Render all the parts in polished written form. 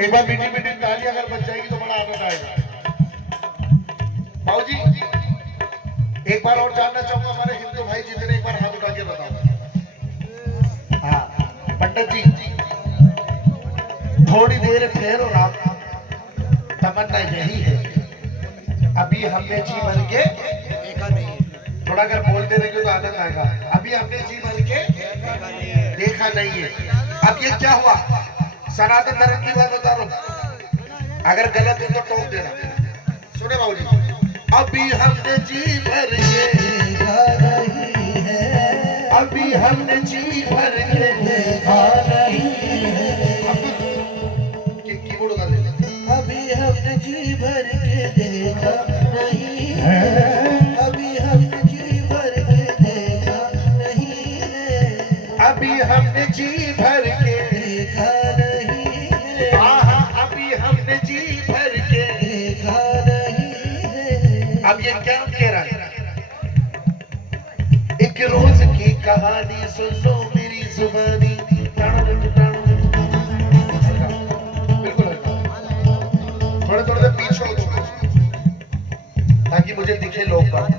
एक बार मीठी मीठी ताली अगर बच जाएगी तो बड़ा आनंद आएगा। भाऊ जी एक बार और जानना चाहूंगा हमारे हिंदू भाई जितने, एक बार हाथ उठा के बताओ। हाँ पंडित जी थोड़ी देर ठहरो, राम तमन्ना यही है, अभी हमने जी भर के देखा नहीं, थोड़ा अगर बोलते रहेंगे तो आनंद आएगा। अभी हमने जी भर के देखा नहीं है। अब ये क्या हुआ, सनातन धर्म की बात बता रहा हूं, अगर गलत है तो टोक देना। सुने बाबू जी, अभी हमने जी भर के देखा नहीं है, अभी हमने जी भर के देखा नहीं है, कीबोर्ड उधर ले ले, अभी हमने जी भर के देखा नहीं है, अभी हमने जी भर के देखा नहीं है, अभी हमने जी भर के देखा नहीं है, हाँ अभी हमने जी भर के देखा नहीं है। अब ये क्या कह रहा है, एक रोज की कहानी सुन लो मेरी जुबानी, बिल्कुल थोड़े थोड़े देर पीछे हो ताकि मुझे दिखे लोग बात।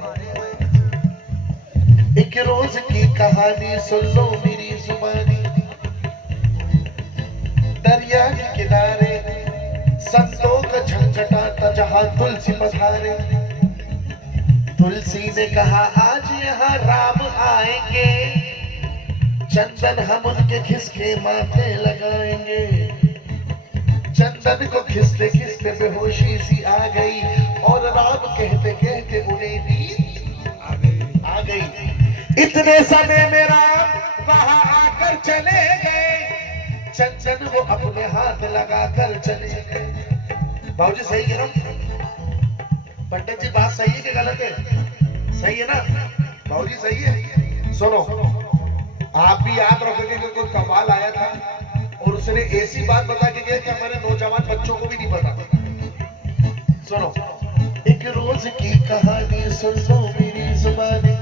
एक रोज की कहानी सुन लो मेरी जुबानी, दरिया के किनारे संतों का झंझटाता जहां तुलसी पधारे, तुलसी ने कहा आज यहाँ राम आएंगे, चंदन हम उनके घिसके माथे लगाएंगे। चंदन को घिसते घिसते बेहोशी सी आ गई और राम कहते कहते उन्हें नींद आ गई। इतने समय में राम वहां आकर चले गए, चंदन को अपने हाथ लगाकर चले गए। बाबूजी सही है ना पंडित जी, बात सही है कि गलत है? सही है ना बाबूजी, सही है। सुनो आप भी याद रखोगे कि कोई कमाल आया था और उसने ऐसी बात बता के गया कि हमारे नौजवान बच्चों को भी नहीं पता। सुनो, एक रोज की कहानी सुन लो मेरी जुबानी,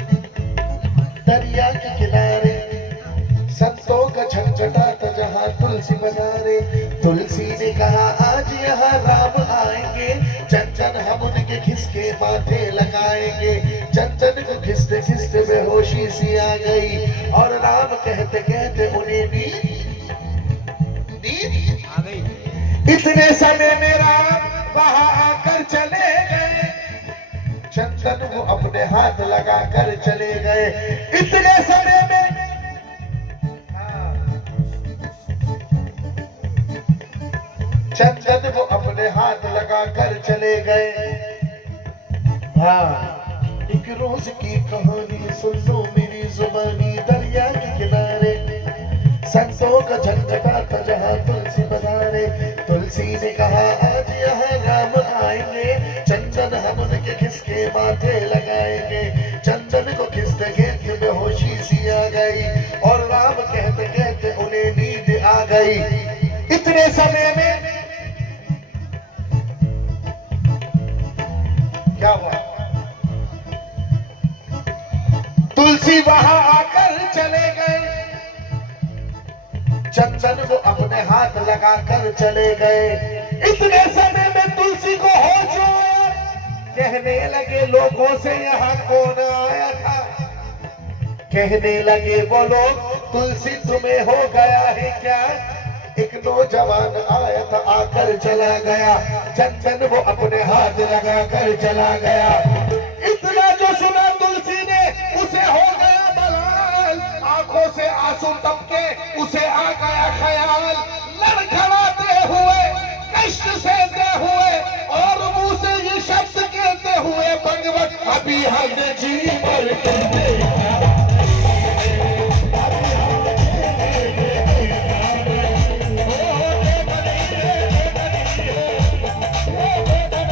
दरिया के किनारे संतों का झंझटाता जहां तुलसी बजारे, तुलसी ने कहा आज यहाँ राम आएंगे, चंदन हम उनके घिसके माथे लगाएंगे। चंदन को घिसते घिसते बेहोशी सी आ गई और राम कहते कहते उन्हें नींद आ गई। इतने समय में राम वहां आकर चले गए, चंदन को अपने हाथ लगाकर चले गए। इतने समय में चंदन को अपने हाथ लगाकर चले गए। हाँ एक रोज की कहानी सुन लो मेरी जुबानी, दरिया के किनारे संतों का झंझटाता जहां तुलसी बजारे, तुलसी ने कहा आज यहाँ राम आएंगे, चंदन हम उनके घिसके माथे लगाएंगे। चंदन को घिसते घिसते बेहोशी सी आ गई और राम कहते कहते उन्हें नींद आ गई। इतने समय में क्या हुआ, तुलसी वहां आकर चले गए, चंदन को अपने हाथ लगाकर चले गए। इतने समय में तुलसी को होश आया, कहने लगे लोगों से यहाँ कौन आया था, कहने लगे वो लोग तुलसी तुम्हें हो गया है क्या, एक नौजवान आया था आकर चला गया, चंदन वो अपने हाथ लगाकर चला गया। इतना जो सुना तुलसी ने उसे हो गया बलाल, आंखों से आंसू टपके उसे आ गया ख्याल, लड़खड़ाते हुए कष्ट सहते हुए और मुंह से ये शब्द कहते हुए भगवत अभी हमने जी